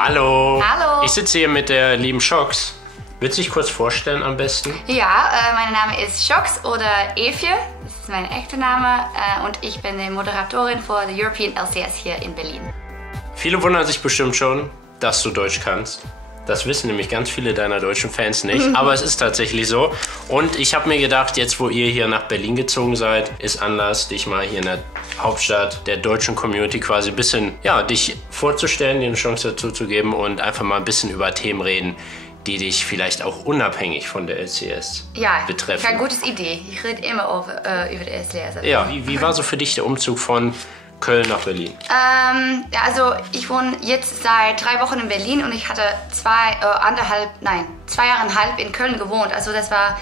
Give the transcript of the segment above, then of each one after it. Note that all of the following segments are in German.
Hallo. Hallo. Ich sitze hier mit der lieben Shox. Willst du dich kurz vorstellen am besten? Ja, mein Name ist Shox oder Evje. Das ist mein echter Name. Und ich bin die Moderatorin für die European LCS hier in Berlin. Viele wundern sich bestimmt schon, dass du Deutsch kannst. Das wissen nämlich ganz viele deiner deutschen Fans nicht, aber es ist tatsächlich so. Und ich habe mir gedacht, jetzt wo ihr hier nach Berlin gezogen seid, ist Anlass, dich mal hier in der Hauptstadt der deutschen Community quasi ein bisschen, ja, dich vorzustellen, dir eine Chance dazu zu geben und einfach mal ein bisschen über Themen reden, die dich vielleicht auch unabhängig von der LCS betreffen. Ja, eine gute Idee. Ich rede immer über die LCS. Ja, wie war so für dich der Umzug von Köln nach Berlin? Also ich wohne jetzt seit 3 Wochen in Berlin und ich hatte 2 Jahre und halb in Köln gewohnt. Also das war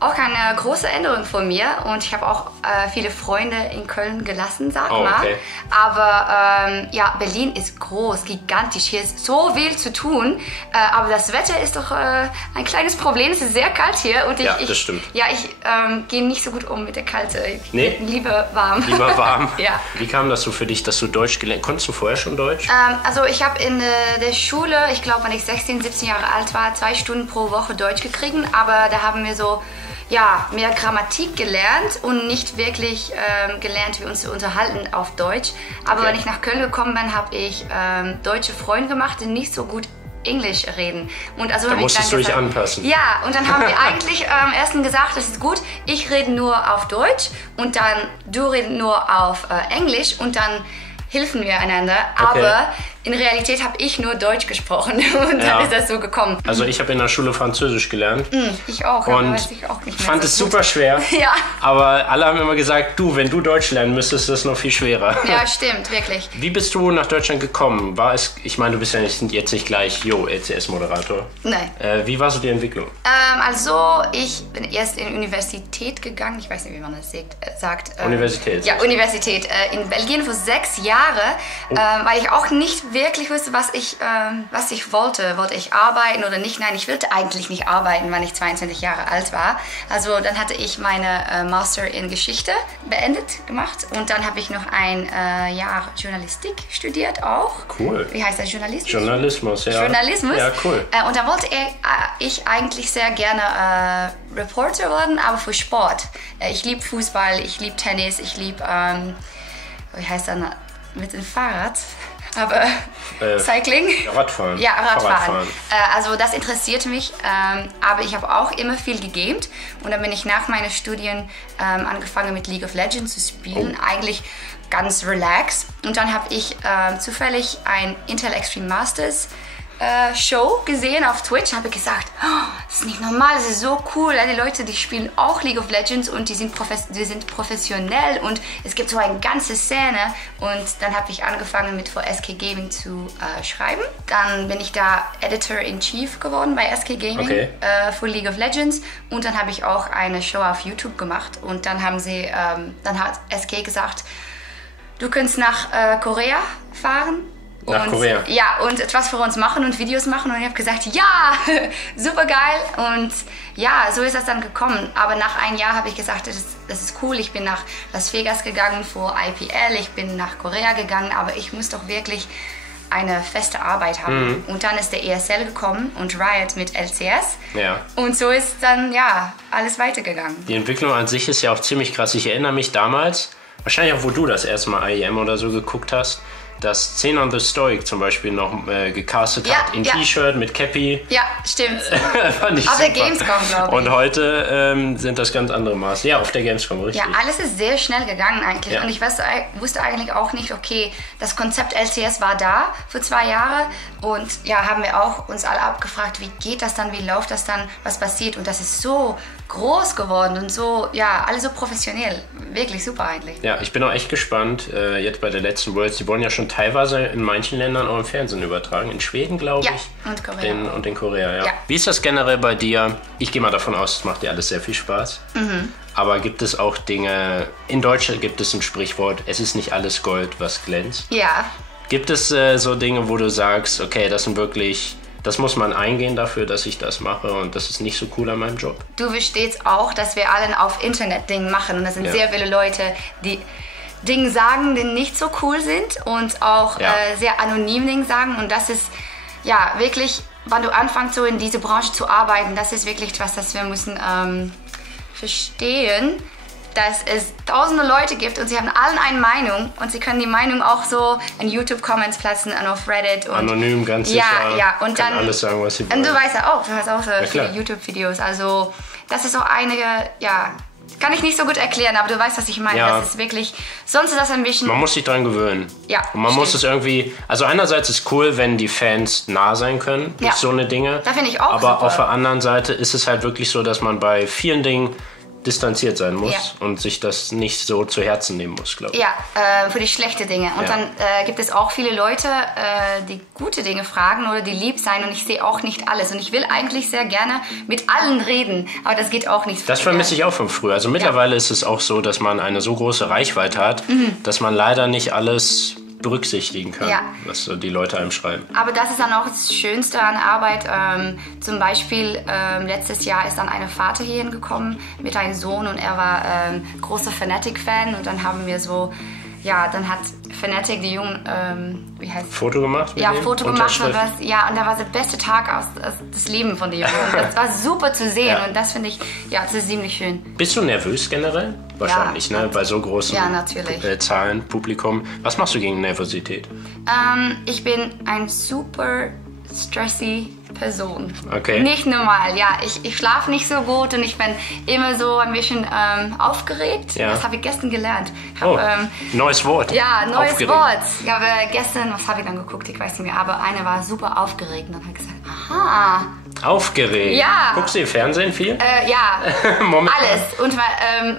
auch eine große Änderung von mir und ich habe auch viele Freunde in Köln gelassen, sag mal. Okay. Aber ja, Berlin ist groß, gigantisch. Hier ist so viel zu tun, aber das Wetter ist doch ein kleines Problem. Es ist sehr kalt hier und das stimmt. Ja, ich gehe nicht so gut um mit der Kälte. Ich Nee? bin lieber warm. Lieber warm? Ja. Wie kam das so für dich, dass du Deutsch gelernt hast? Konntest du vorher schon Deutsch? Also ich habe in der Schule, ich glaube, wenn ich 16, 17 Jahre alt war, 2 Stunden pro Woche Deutsch gekriegt, aber da haben wir so mehr Grammatik gelernt und nicht wirklich gelernt, wie wir uns zu unterhalten auf Deutsch. Aber wenn ich nach Köln gekommen bin, habe ich deutsche Freunde gemacht, die nicht so gut Englisch reden. Und also da musstest du dich anpassen. Ja, und dann haben wir eigentlich erstens gesagt, das ist gut, ich rede nur auf Deutsch und dann du redest nur auf Englisch und dann helfen wir einander. Okay. Aber in Realität habe ich nur Deutsch gesprochen und dann ist das so gekommen. Also ich habe in der Schule Französisch gelernt. Ich auch, und aber weiß ich auch nicht mehr fand so es gut. super schwer. Ja. Aber alle haben immer gesagt, du, wenn du Deutsch lernen müsstest, ist es noch viel schwerer. Ja, stimmt, wirklich. Wie bist du nach Deutschland gekommen? Ich meine, du bist ja jetzt nicht gleich, LCS-Moderator. Nein. Wie war so die Entwicklung? Also, ich bin erst in die Universität gegangen. Ich weiß nicht, wie man das sagt. Universität? Ja, Universität. In Belgien für 6 Jahre, weil ich auch nicht wirklich wusste, was ich wollte. Wollte ich arbeiten oder nicht? Nein, ich wollte eigentlich nicht arbeiten, weil ich 22 Jahre alt war. Also dann hatte ich meine Master in Geschichte gemacht und dann habe ich noch ein Jahr Journalistik studiert auch. Cool. Wie heißt das? Journalismus? Journalismus, ja. Journalismus? Ja, cool. Und dann wollte ich eigentlich sehr gerne Reporter werden, aber für Sport. Ich liebe Fußball, ich liebe Tennis, ich liebe, wie heißt das, mit dem Fahrrad? Aber Cycling? Radfahren. Ja, Radfahren. Also das interessierte mich, aber ich habe auch immer viel gegamed und dann bin ich nach meinen Studien angefangen mit League of Legends zu spielen, eigentlich ganz relaxed. Und dann habe ich zufällig ein Intel Extreme Masters Show gesehen auf Twitch, habe ich gesagt, das ist nicht normal, das ist so cool, die Leute, die spielen auch League of Legends und die sind professionell und es gibt so eine ganze Szene und dann habe ich angefangen mit für SK Gaming zu schreiben. Dann bin ich da Editor-in-Chief geworden bei SK Gaming für League of Legends und dann habe ich auch eine Show auf YouTube gemacht und dann dann hat SK gesagt, du kannst nach Korea fahren. Nach Korea? Ja, und etwas für uns machen und Videos machen. Und ich habe gesagt, ja, super geil. Und ja, so ist das dann gekommen. Aber nach einem Jahr habe ich gesagt, das ist cool. Ich bin nach Las Vegas gegangen für IPL. Ich bin nach Korea gegangen. Aber ich muss doch wirklich eine feste Arbeit haben. Und dann ist der ESL gekommen und Riot mit LCS. Ja. Und so ist dann, alles weitergegangen. Die Entwicklung an sich ist ja auch ziemlich krass. Ich erinnere mich damals, wahrscheinlich auch, wo du das erste Mal IEM oder so geguckt hast, dass Xenon on the Stoic zum Beispiel noch gecastet hat in T-Shirt mit Cappy. Ja, stimmt. Fand ich auf super. der Gamescom, glaube ich. Und heute sind das ganz andere Maße. Ja, auf der Gamescom, richtig. Ja, alles ist sehr schnell gegangen eigentlich. Ja. Und ich wusste eigentlich auch nicht, okay, das Konzept LCS war da für 2 Jahre. Und ja, haben wir auch uns alle abgefragt, wie geht das dann, wie läuft das dann, was passiert. Und das ist so groß geworden und so, alles so professionell. Wirklich super eigentlich. Ja, ich bin auch echt gespannt, jetzt bei der letzten Worlds, die wurden ja schon teilweise in manchen Ländern auch im Fernsehen übertragen. In Schweden, glaube ich. Ja, und Korea. Und in Korea, ja. Wie ist das generell bei dir? Ich gehe mal davon aus, es macht dir alles sehr viel Spaß. Aber gibt es auch Dinge, in Deutschland gibt es ein Sprichwort, es ist nicht alles Gold, was glänzt. Ja. Gibt es so Dinge, wo du sagst, okay, das muss man eingehen dafür, dass ich das mache und das ist nicht so cool an meinem Job? Du verstehst auch, dass wir alle auf Internet Dinge machen und das sind sehr viele Leute, die Dinge sagen, die nicht so cool sind und auch sehr anonym Dinge sagen und das ist ja, wirklich, wenn du anfängst, so in diese Branche zu arbeiten, das ist wirklich etwas, das wir müssen verstehen, dass es tausende Leute gibt und sie haben alle eine Meinung und sie können die Meinung auch so in YouTube-Comments platzen und auf Reddit. Und anonym, ganz sicher. Ja, und kann dann alles sagen, was sie wollen. Und du weißt ja auch, du hast auch so viele YouTube-Videos. Also das ist auch einige, ja, kann ich nicht so gut erklären, aber du weißt, was ich meine. Ja. Das ist wirklich, sonst ist das ein bisschen... Man muss sich dran gewöhnen. Ja, und man muss es irgendwie, also einerseits ist cool, wenn die Fans nah sein können durch so eine Dinge. Da finde ich auch Aber super. auf der anderen Seite ist es halt wirklich so, dass man bei vielen Dingen distanziert sein muss und sich das nicht so zu Herzen nehmen muss, glaube ich. Ja, für die schlechten Dinge. Und dann gibt es auch viele Leute, die gute Dinge fragen oder die lieb sein und ich sehe auch nicht alles. Und ich will eigentlich sehr gerne mit allen reden, aber das geht auch nicht. Das vermisse ich auch von früher. Also mittlerweile ist es auch so, dass man eine so große Reichweite hat, dass man leider nicht alles berücksichtigen kann, was so die Leute einem schreiben. Aber das ist dann auch das Schönste an Arbeit. Zum Beispiel letztes Jahr ist dann ein Vater hier hingekommen mit einem Sohn und er war großer Fnatic-Fan und dann haben wir so, ja, dann hat Fnatic, die Jungen, wie heißt Foto gemacht? Ja, Foto gemacht und was, ja, und da war der beste Tag aus des Lebens von den Jungen. Und das war super zu sehen und das finde ich, ja, das ist ziemlich schön. Bist du nervös generell? Wahrscheinlich, ne? Bei so großen Zahlen, Publikum. Was machst du gegen Nervosität? Ich bin ein super stressy Person. Okay. Nicht normal, ja. Ich schlafe nicht so gut und ich bin immer so ein bisschen aufgeregt. Ja. Das habe ich gestern gelernt. Neues Wort. Ja, neues aufgeregt. Wort. Ich habe gestern, was habe ich dann geguckt? Ich weiß nicht mehr, aber eine war super aufgeregt und dann habe ich gesagt, aha. Aufgeregt? Ja. Guckst du im Fernsehen viel? Ja, Moment. alles. Und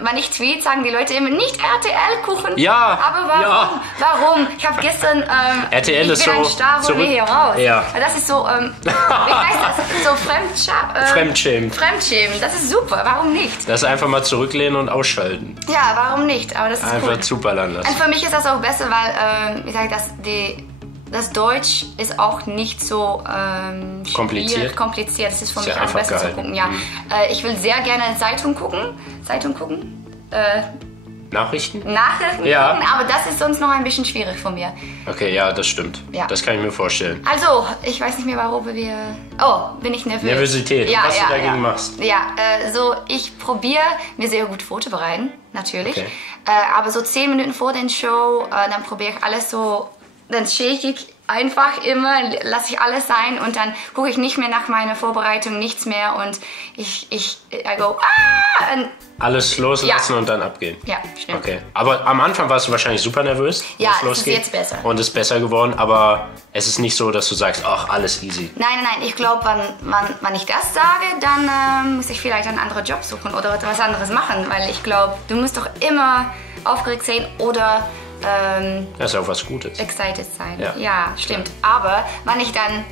wenn ich tweet, sagen die Leute immer, nicht RTL gucken. Ja. Aber warum? Ja. Warum? Ich habe gestern, RTL ich ist bin so ein Star, wo wir hier raus. Ja. Das ist so, wie heißt das? So Fremdschämen. Fremdschämen, das ist super. Warum nicht? Das einfach mal zurücklehnen und ausschalten. Ja, warum nicht? Aber das ist einfach cool. zuballern lassen. Und für mich ist das auch besser, weil, ich sage, das Deutsch ist auch nicht so kompliziert. Das ist für mich auch einfach besser zu gehalten. gucken. Ja. Ich will sehr gerne Zeitung gucken. Nachrichten? Nachrichten Ja. gucken, aber das ist sonst noch ein bisschen schwierig von mir. Okay, ja, das stimmt. Ja. Das kann ich mir vorstellen. Also, ich weiß nicht mehr, worüber wir... Oh, bin ich nervös. Nervosität, was du dagegen machst. Ja, ich probiere mir sehr gut vorzubereiten, natürlich. Okay. Aber so 10 Minuten vor der Show, dann probiere ich alles so... Dann shake ich einfach immer, lasse ich alles sein und dann gucke ich nicht mehr nach meiner Vorbereitung, nichts mehr und I go, und alles loslassen und dann abgehen. Ja, stimmt. Okay. Aber am Anfang warst du wahrscheinlich super nervös. Ja, es es ist jetzt besser. Und ist besser geworden, aber es ist nicht so, dass du sagst, ach, alles easy. Nein, ich glaube, wenn ich das sage, dann muss ich vielleicht einen anderen Job suchen oder etwas anderes machen, weil ich glaube, du musst doch immer aufgeregt sein oder das ist auch was Gutes. excited sein. Ja. Ja, stimmt. Aber wenn ich dann,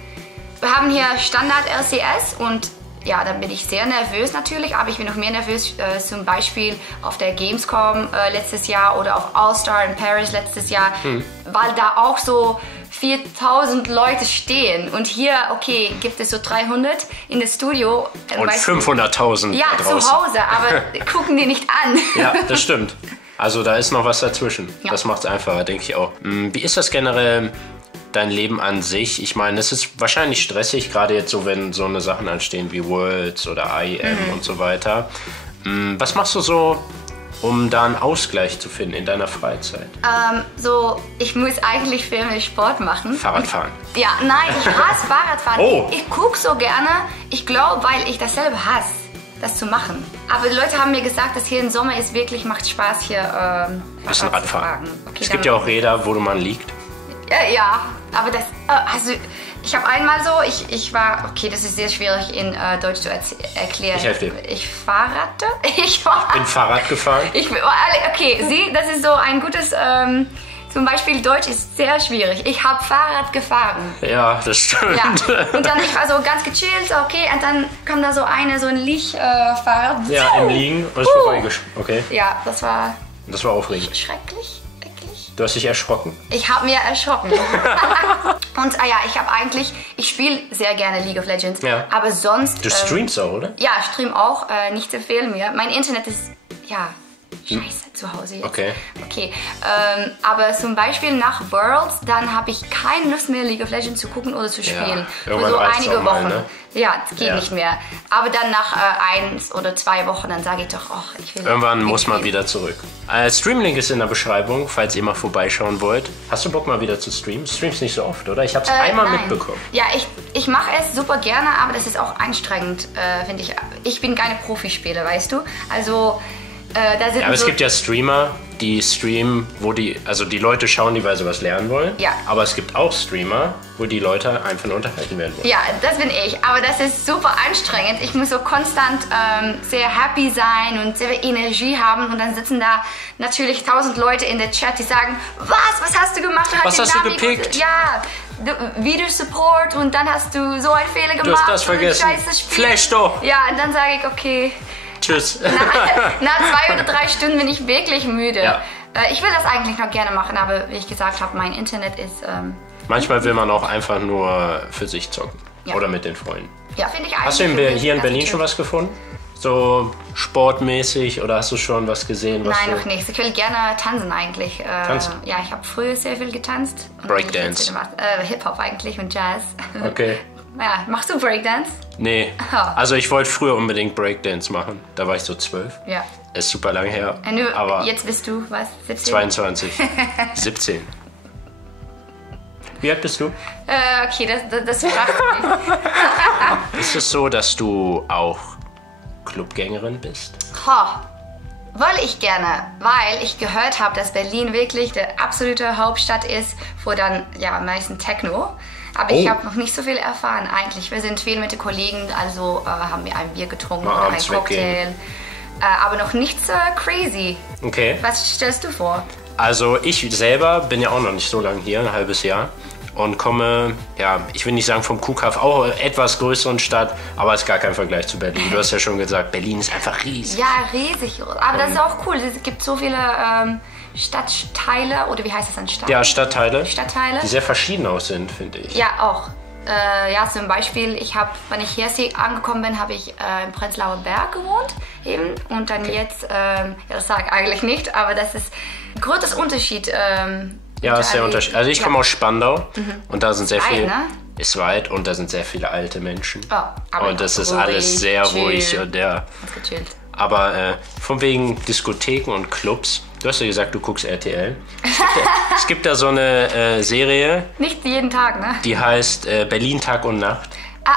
wir haben hier Standard LCS und ja, dann bin ich sehr nervös natürlich, aber ich bin noch mehr nervös zum Beispiel auf der Gamescom letztes Jahr oder auf All-Star in Paris letztes Jahr, weil da auch so 4000 Leute stehen und hier, okay, gibt es so 300 in das Studio. Und 500.000 ja, da draußen. zu Hause, aber gucken die nicht an. Ja, das stimmt. Also da ist noch was dazwischen. Ja. Das macht es einfacher, denke ich auch. Wie ist das generell, dein Leben an sich? Ich meine, es ist wahrscheinlich stressig, gerade jetzt so, wenn so eine Sachen anstehen wie Worlds oder IEM und so weiter. Was machst du so, um da einen Ausgleich zu finden in deiner Freizeit? Ich muss eigentlich viel mehr Sport machen. Fahrradfahren. Ja, nein, ich hasse Fahrradfahren. Oh. Ich gucke so gerne, ich glaube, weil ich dasselbe hasse, das zu machen. Aber die Leute haben mir gesagt, dass hier im Sommer es wirklich macht Spaß, hier Bisschen Fahrrad zu fahren. Radfahren. Okay, Es gibt ja auch Räder, wo man liegt. Ja, aber das, also ich habe einmal so, ich war, okay, das ist sehr schwierig in Deutsch zu erklären. Ich helfe dir. Ich fahrradte? Bin Fahrrad gefahren. Okay, sieh, das ist so ein gutes, zum Beispiel Deutsch ist sehr schwierig. Ich habe Fahrrad gefahren. Ja, das stimmt. Ja. Und dann, ich war so ganz gechillt, okay, und dann kam da so ein Lichtfahrrad. Ja, im Liegen und ist vorbeigeschoben. Okay, Ja, das war das war aufregend. schrecklich, wirklich. Du hast dich erschrocken. Ich habe mir erschrocken. Und ich spiele sehr gerne League of Legends, Ja. aber sonst... Du streamst auch, oder? Ja, ich stream auch, nicht empfehlen mir. Mein Internet ist, ja, Scheiße, zu Hause jetzt. Okay. Okay, aber zum Beispiel nach Worlds, dann habe ich keine Lust mehr, League of Legends zu gucken oder zu spielen. Für irgendwann so reicht's einige auch mal, Wochen. ne? Ja, es geht nicht mehr. Aber dann nach 1 oder 2 Wochen, dann sage ich doch, ach, ich will... Irgendwann muss man wieder zurück. Streamlink ist in der Beschreibung, falls ihr mal vorbeischauen wollt. Hast du Bock mal wieder zu streamen? Streamst nicht so oft, oder? Ich habe es einmal nein. mitbekommen. Ja, ich mache es super gerne, aber das ist auch anstrengend, finde ich. Ich bin keine Profispieler, weißt du? Also, da sind Ja, aber es so gibt ja Streamer, die streamen, wo die Leute schauen, die weil sie was lernen wollen. Ja. Aber es gibt auch Streamer, wo die Leute einfach nur unterhalten werden wollen. Ja, das bin ich. Aber das ist super anstrengend. Ich muss so konstant sehr happy sein und sehr viel Energie haben. Und dann sitzen da natürlich 1000 Leute in der Chat, die sagen, was hast du gemacht? Was hast du gepickt? Ja, Video-Support und dann hast du so einen Fehler gemacht. Du hast das vergessen. Scheiße Spiel. Flash doch. Ja, und dann sage ich, okay. Tschüss. Nach 2 oder 3 Stunden bin ich wirklich müde. Ja. Ich will das eigentlich noch gerne machen, aber wie ich gesagt habe, mein Internet ist... Manchmal will man auch einfach nur für sich zocken. Ja. Oder mit den Freunden. ja, finde ich eigentlich... Hast du hier in ganz Berlin cool. schon was gefunden? So sportmäßig oder hast du schon was gesehen? Was Nein, so noch nicht. Ich will gerne tanzen eigentlich. Tanzen? Ja, ich habe früher sehr viel getanzt. Und Breakdance. Hip-Hop eigentlich und Jazz. Okay. Ja, machst du Breakdance? Nee. Also ich wollte früher unbedingt Breakdance machen. Da war ich so 12. Ja. Ist super lang her. Aber Jetzt bist du, was, 17? 22. 17. Wie alt bist du? Okay, das fragt mich. Ist es so, dass du auch Clubgängerin bist? Wollte ich gerne, weil ich gehört habe, dass Berlin wirklich der absolute Hauptstadt ist für dann, ja, am meisten Techno. Aber ich habe noch nicht so viel erfahren eigentlich. Wir sind viel mit den Kollegen, also haben wir ein Bier getrunken Mal oder ein abends Cocktail. weggehen. Aber noch nichts crazy. Okay. Was stellst du vor? Also ich selber bin ja auch noch nicht so lange hier, ein halbes Jahr. Und komme, ja, ich will nicht sagen vom Kuhkauf, auch etwas größeren Stadt, aber es ist gar kein Vergleich zu Berlin. Du hast ja schon gesagt, Berlin ist einfach riesig. Ja, riesig. Aber das ist auch cool. Es gibt so viele Stadtteile, oder wie heißt das dann? Ja, Stadtteile, Stadtteile. die sehr verschieden aus sind, finde ich. Ja, auch. Ja, zum Beispiel, wenn ich hier angekommen bin, habe ich im Prenzlauer Berg gewohnt eben. Und dann jetzt, ja, das sage ich eigentlich nicht, aber das ist ein großes Unterschied. Ja, ist sehr unterschiedlich. Also ich komme aus Spandau und da sind sehr Weit, viele... ne? Ist weit und da sind sehr viele alte Menschen. Oh, aber und das ist ruhig, alles sehr ruhig. chill. Und ja. Ganz gechillt. Aber von wegen Diskotheken und Clubs, du hast ja gesagt, du guckst RTL. Es gibt da so eine Serie, Nicht jeden Tag, ne? die heißt Berlin Tag und Nacht.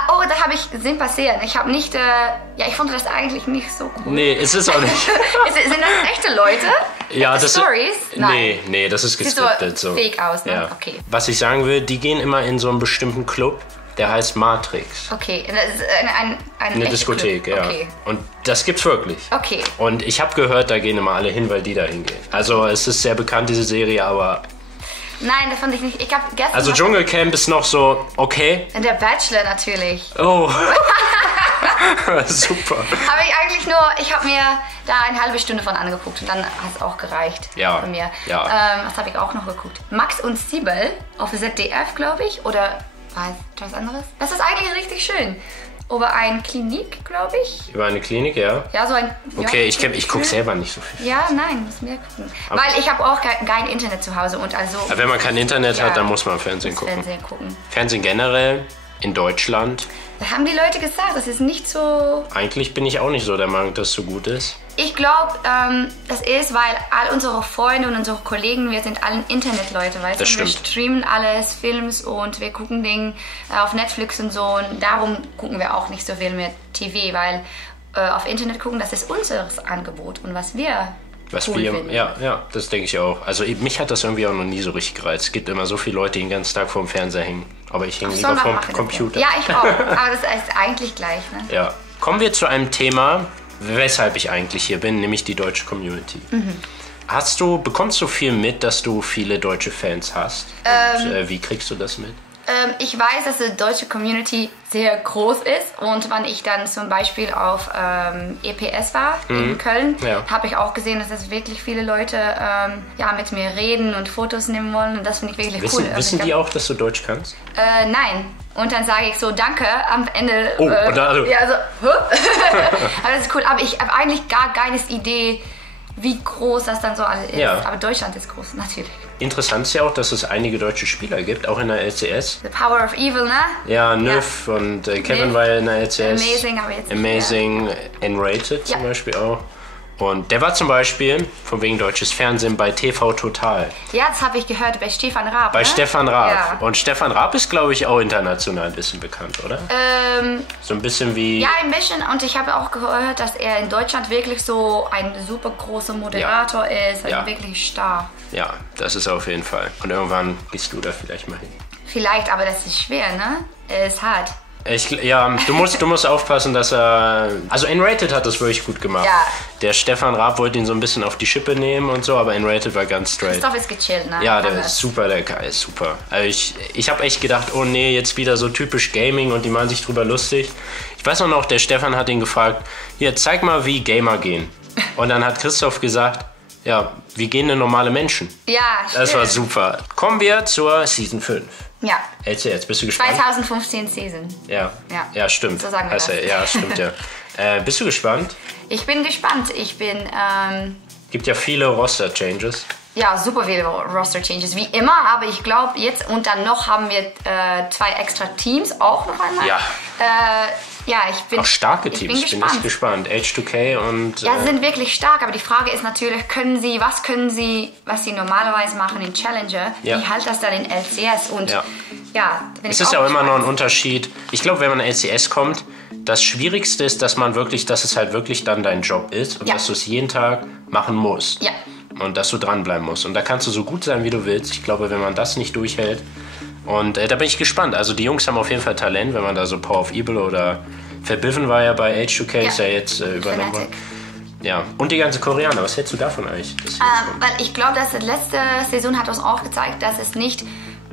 Oh, da habe ich gesehen passieren. Ich habe nicht, ja, ich fand das eigentlich nicht so cool. Nee, ist es auch nicht. Sind das echte Leute? Ja, echte das Stories? Nein. Nee, das ist Sieht gescriptet. so fake aus, ne? Ja. Okay. Was ich sagen will, die gehen immer in so einen bestimmten Club, der heißt Matrix. Okay, das ist eine Eine echte Diskothek, Club. ja. Okay. Und das gibt's wirklich. Okay. Und ich habe gehört, da gehen immer alle hin, weil die da hingehen. Also es ist sehr bekannt, diese Serie, aber... Nein, das fand ich nicht. Ich habe gestern... Also Dschungelcamp ist noch so, okay. Der Bachelor natürlich. Oh. Super. Habe ich eigentlich nur... Ich habe mir da eine halbe Stunde von angeguckt und dann hat es auch gereicht Ja, von mir. ja. Was habe ich auch noch geguckt? Max und Siebel auf ZDF, glaube ich. Oder was anderes? Das ist eigentlich richtig schön. Über eine Klinik, glaube ich. Über eine Klinik, ja. Ja, so ein... Okay, ja, ich gucke selber nicht so viel. Ja, nein, muss mehr gucken. Weil ich habe auch kein Internet zu Hause und also... Aber wenn man kein Internet Ja. hat, dann muss man Fernsehen gucken. Fernsehen gucken. Fernsehen generell in Deutschland. Da haben die Leute gesagt, das ist nicht so... Eigentlich bin ich auch nicht so der Meinung, dass es so gut ist. Ich glaube, das ist, weil all unsere Freunde und unsere Kollegen, wir sind alle Internetleute, weißt Das du? Wir stimmt. streamen alles, Films und wir gucken Dinge auf Netflix und so. Und darum gucken wir auch nicht so viel mehr TV, weil auf Internet gucken, das ist unser Angebot und was wir cool finden. Ja, das denke ich auch. Also mich hat das irgendwie auch noch nie so richtig gereizt. Es gibt immer so viele Leute, die den ganzen Tag vorm Fernseher hängen. Aber ich hänge lieber vorm Computer. Ja, ich auch. Aber das ist eigentlich gleich, ne? Ja. Kommen wir zu einem Thema, weshalb ich eigentlich hier bin, nämlich die deutsche Community. Bekommst du viel mit, dass du viele deutsche Fans hast? Und, wie kriegst du das mit? Ich weiß, dass die deutsche Community sehr groß ist und wenn ich dann zum Beispiel auf EPS war in Köln, Ja. habe ich auch gesehen, dass es wirklich viele Leute ja, mit mir reden und Fotos nehmen wollen und das finde ich wirklich cool. Wissen die auch, dass du Deutsch kannst? Nein. Und dann sage ich so, danke, am Ende... Oh, und dann, also. Ja, also, aber das ist cool. Aber ich habe eigentlich gar keine Idee, wie groß das dann so alles ist. Ja. Aber Deutschland ist groß, natürlich. Interessant ist ja auch, dass es einige deutsche Spieler gibt, auch in der LCS. The Power of Evil, ne? Ja, Nüff und Kevin Nüff. war ja in der LCS. Amazing, aber jetzt nicht Amazing, N-Rated zum Ja. Beispiel auch. Und der war zum Beispiel, von wegen deutsches Fernsehen, bei TV Total. Ja, das habe ich gehört bei Stefan Raab. Bei ne? Stefan Raab. Ja. Und Stefan Raab ist, glaube ich, auch international ein bisschen bekannt, oder? So ein bisschen wie... Ja, ein bisschen. Und ich habe auch gehört, dass er in Deutschland wirklich so ein super großer Moderator ist. Ja. Ein wirklich Star. Ja, das ist auf jeden Fall. Und irgendwann gehst du da vielleicht mal hin. Vielleicht, aber das ist schwer, ne? Er ist hart. Du musst aufpassen, dass er... Also N-Rated hat das wirklich gut gemacht. Ja. Der Stefan Raab wollte ihn so ein bisschen auf die Schippe nehmen und so, aber N-Rated war ganz straight. Christoph ist gechillt, ne? Ja, der Anders. ist super, der Guy ist super. Also ich habe echt gedacht, oh nee, jetzt wieder so typisch Gaming und die machen sich drüber lustig. Ich weiß auch noch, der Stefan hat ihn gefragt, hier, zeig mal, wie Gamer gehen. Und dann hat Christoph gesagt, ja, wie gehen denn normale Menschen? Ja, Das stimmt. war super. Kommen wir zur Season 5. Ja, LCS, bist du gespannt? 2015 Season. Ja, stimmt. So sagen wir Heißt das. Ja, stimmt, ja. Bist du gespannt? Ich bin gespannt. Ich bin, Gibt ja viele Roster-Changes. ja, super viele Roster-Changes, wie immer. Aber ich glaube jetzt, und dann noch haben wir 2 extra Teams auch noch einmal. Ja. Ja, ich bin Auch starke ich Teams, bin bin echt gespannt. H2K und... Ja, sie sind wirklich stark, aber die Frage ist natürlich, was sie normalerweise machen in Challenger, Ja. wie halt das dann in LCS und Ja. ja, bin Es ich ist ja auch immer noch ein gespannt. Unterschied. Ich glaube, wenn man LCS kommt, das Schwierigste ist, dass es halt wirklich dann dein Job ist und Ja. dass du es jeden Tag machen musst. Ja. Und dass du dranbleiben musst. Und da kannst du so gut sein, wie du willst. Ich glaube, wenn man das nicht durchhält. Und da bin ich gespannt. Also die Jungs haben auf jeden Fall Talent, wenn man da so Power of Evil oder Verbiven war ja bei H2K, ist ja jetzt übernommen worden. Fnatic. Ja, und die ganze Koreaner. Was hältst du davon eigentlich? Weil ich glaube, dass die letzte Saison hat uns auch gezeigt, dass es nicht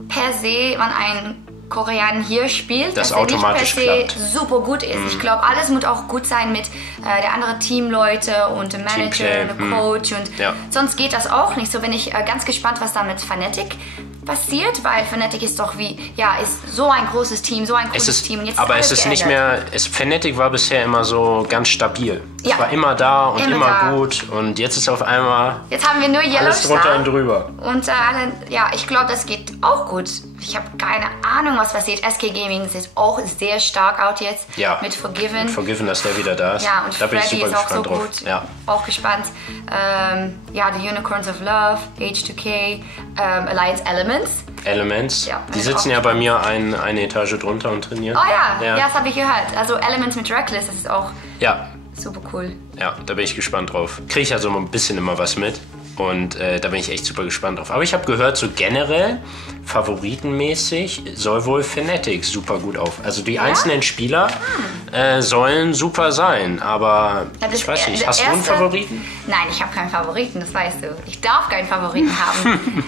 per se, wenn ein Koreaner hier spielt, Das dass er automatisch nicht per se klappt. super gut ist. Ich glaube, alles muss auch gut sein mit der anderen Teamleute und dem Manager Teamplay, und dem Coach und Ja. sonst geht das auch nicht. So bin ich ganz gespannt, was da mit Fnatic passiert, weil Fnatic ist doch ist so ein großes Team, so ein cooles Team. Und jetzt Aber alles es ist nicht geändert. mehr... Fnatic war bisher immer so ganz stabil. Ja. Es war immer da und Immer immer da. gut. Und jetzt ist auf einmal Jetzt haben wir nur alles drunter Yellowstar. und drüber. Und ich glaube, das geht auch gut. Ich habe keine Ahnung, was passiert. SK Gaming ist auch sehr stark out jetzt Ja. mit Forgiven. Mit Forgiven, dass der wieder da ist. Ja, und da bin ich Freddy super ist auch so gespannt drauf. gut. Ja. Auch gespannt. The Unicorns of Love, H2K, Alliance Elements. Elements. Ja, die auch sitzen ja bei mir eine Etage drunter und trainieren. Oh ja, Ja. das habe ich gehört. Also Elements mit Reckless, das ist auch Ja, super cool. ja, da bin ich gespannt drauf. Kriege ich ja so ein bisschen immer was mit. Und da bin ich echt super gespannt drauf. Aber ich habe gehört, so generell, favoritenmäßig, soll wohl Fnatic super gut auf. Also die einzelnen Spieler sollen super sein. Aber Ja, ich weiß nicht, der hast du einen erste- Favoriten? Nein, ich habe keinen Favoriten, das weißt du. Ich darf keinen Favoriten haben.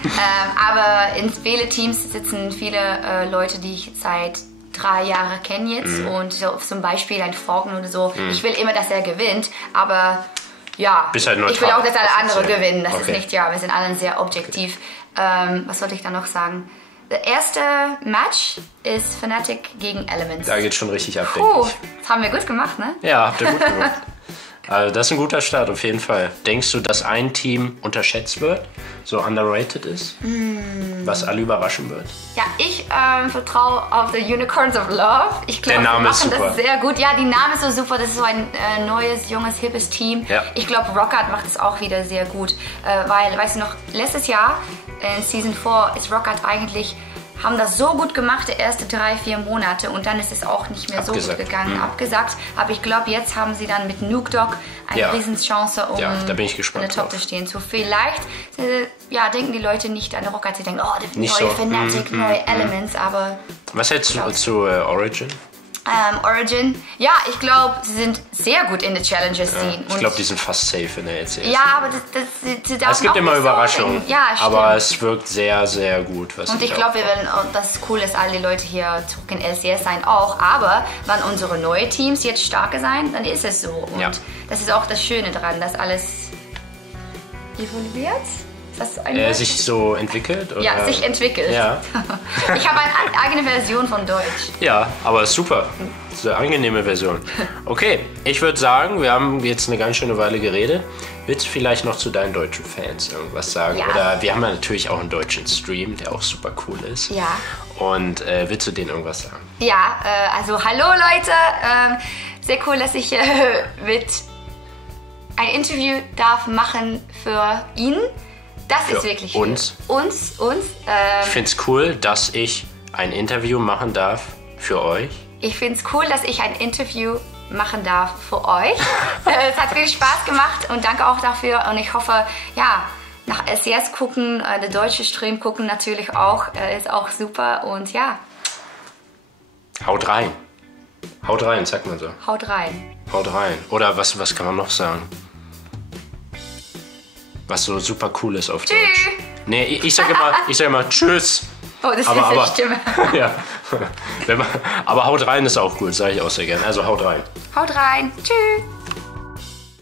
Aber in viele Teams sitzen viele Leute, die ich seit 3 Jahren kenne jetzt. Und so, zum Beispiel ein Falcon oder so. Ich will immer, dass er gewinnt, aber ja, Bist halt neutral, ich will auch, dass alle andere offiziell. gewinnen. Das Okay. ist nicht, wir sind alle sehr objektiv. Was sollte ich da noch sagen? Das erste Match ist Fnatic gegen Elements. Da geht schon richtig ab, denke Puh, ich. das haben wir gut gemacht, ne? Ja, habt ihr gut gemacht. Also das ist ein guter Start, auf jeden Fall. Denkst du, dass ein Team unterschätzt wird, so underrated ist, was alle überraschen wird? Ja, ich vertraue auf The Unicorns of Love. Ich glaube, Der Name wir ist machen super. das sehr gut. Ja, die Name ist so super. Das ist so ein neues, junges, hippes Team. Ja. Ich glaube, Rockhard macht es auch wieder sehr gut. Weil, weißt du noch, letztes Jahr in Season 4 ist Rockhard eigentlich... haben das so gut gemacht, die ersten 3-4 Monate und dann ist es auch nicht mehr so Abgesagt. gut gegangen, abgesagt. Aber ich glaube, jetzt haben sie dann mit Nuke Dog eine Ja. Riesenchance, um Ja, da bin ich gespannt in der Top drauf. zu stehen. So vielleicht denken die Leute nicht an Rockhard, sie denken, oh, die Nicht neue so. Fnatic, neue Elements, aber Was hältst du zu Origin? Origin, ja, ich glaube, sie sind sehr gut in der Challenger-Scene. Ich glaube, die sind fast safe in der LCS. Ja, aber sie darf Es gibt auch immer nicht so Überraschungen, denken. Ja, stimmt. aber es wirkt sehr, sehr gut. Was Und sie ich da glaube, wir aufbauen. werden, das ist cool, dass alle Leute hier zurück in LCS sein auch. Aber wenn unsere neuen Teams jetzt starker sein, dann ist es so. Und Ja. das ist auch das Schöne daran, dass alles evolviert. Ist das ein Wort? Sich so entwickelt? Oder? Ja, sich entwickelt. Ja. Ich habe eine eigene Version von Deutsch. Ja, aber super. Das ist eine angenehme Version. Okay, ich würde sagen, wir haben jetzt eine ganz schöne Weile geredet. Willst du vielleicht noch zu deinen deutschen Fans irgendwas sagen? Ja. Oder wir haben ja natürlich auch einen deutschen Stream, der auch super cool ist. Ja. Und willst du denen irgendwas sagen? Ja, also hallo Leute. Sehr cool, dass ich mit ein Interview darf machen für ihn. Das ist wirklich uns. Uns. Ich finde es cool, dass ich ein Interview machen darf für euch. Ich finde es cool, dass ich ein Interview machen darf für euch. Es hat viel Spaß gemacht und danke auch dafür. Und ich hoffe, ja, nach SES gucken, der deutsche Stream gucken natürlich auch, ist auch super. Und ja. Haut rein. Haut rein, sagt man so. Haut rein. Haut rein. Oder was kann man noch sagen? Was so super cool ist auf Deutsch. Nee, ich sag immer Tschüss. Oh, das ist eine Stimme. Ja. Aber haut rein ist auch gut, sage ich auch sehr gerne. Also haut rein. Haut rein. Tschüss.